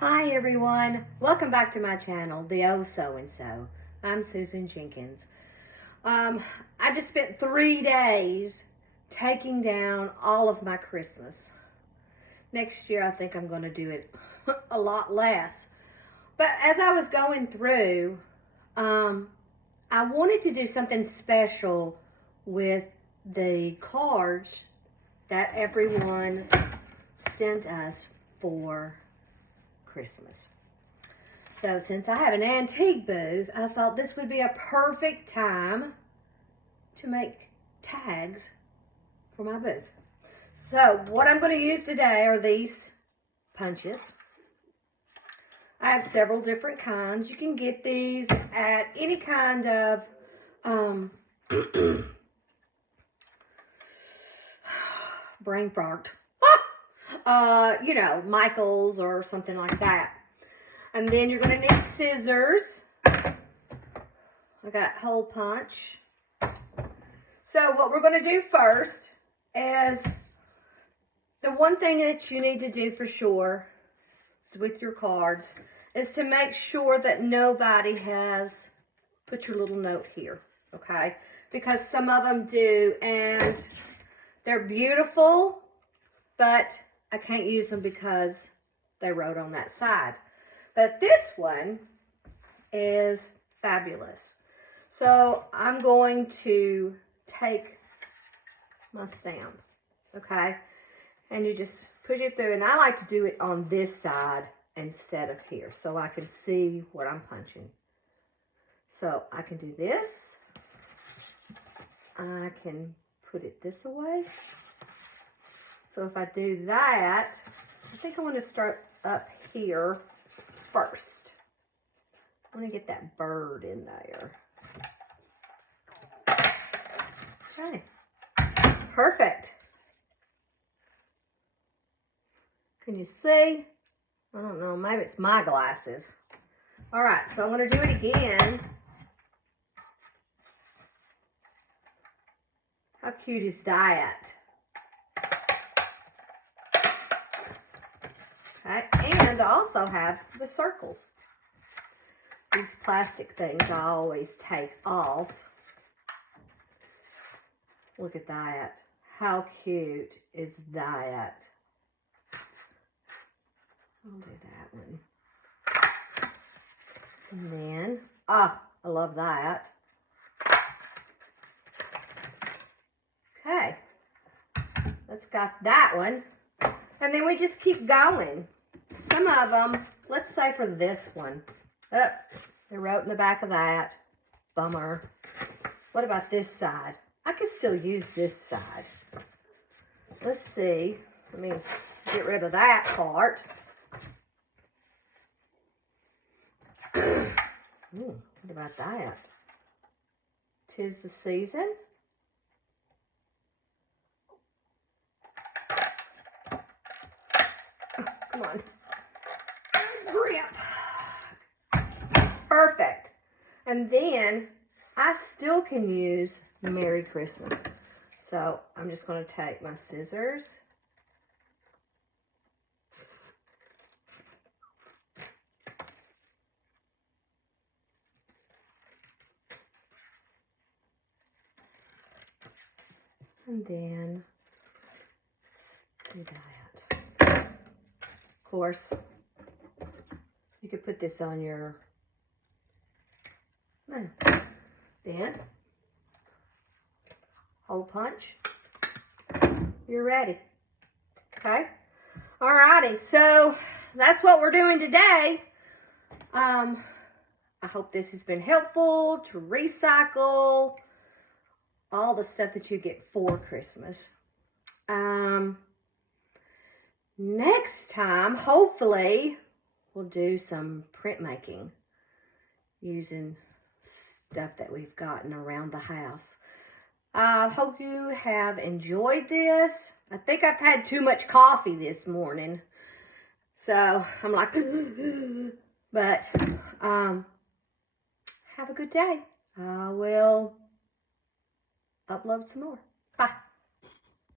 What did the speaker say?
Hi everyone, welcome back to my channel, The Oh So and So. I'm Susan Jenkins. I just spent 3 days taking down all of my Christmas. Next year I think I'm going to do it a lot less. But as I was going through, I wanted to do something special with the cards that everyone sent us for Christmas. So since I have an antique booth, I thought this would be a perfect time to make tags for my booth. So what I'm going to use today are these punches. I have several different kinds. You can get these at any kind of brain fart. You know, Michael's or something like that. And then you're going to need scissors. I got hole punch. So what we're going to do first is, the one thing that you need to do for sure with your cards is to make sure that nobody has put your little note here, okay? Because some of them do, and they're beautiful, but I can't use them because they wrote on that side. But this one is fabulous. So I'm going to take my stamp, okay? And you just push it through. And I like to do it on this side instead of here so I can see what I'm punching. So I can do this. I can put it this away. So if I do that, I think I want to start up here first. I want to get that bird in there. Okay. Perfect. Can you see? I don't know. Maybe it's my glasses. All right. So I'm going to do it again. How cute is that? Okay, and I also have the circles. These plastic things I always take off. Look at that. How cute is that? I'll do that one. And then, I love that. Okay, let's got that one. And then we just keep going. Some of them, let's say for this one, they wrote in the back of that. Bummer. What about this side? I could still use this side. Let's see. Let me get rid of that part. Ooh, what about that? 'Tis the season. Come on. Grip. Perfect. And then I still can use Merry Christmas. So I'm just going to take my scissors. And then do that. Of course, you could put this on your, then hole punch. You're ready. Okay. Alrighty. So that's what we're doing today. I hope this has been helpful to recycle all the stuff that you get for Christmas. Next time, hopefully, we'll do some printmaking using stuff that we've gotten around the house. I hope you have enjoyed this. I think I've had too much coffee this morning. So, I'm like, but, have a good day. I will upload some more. Bye.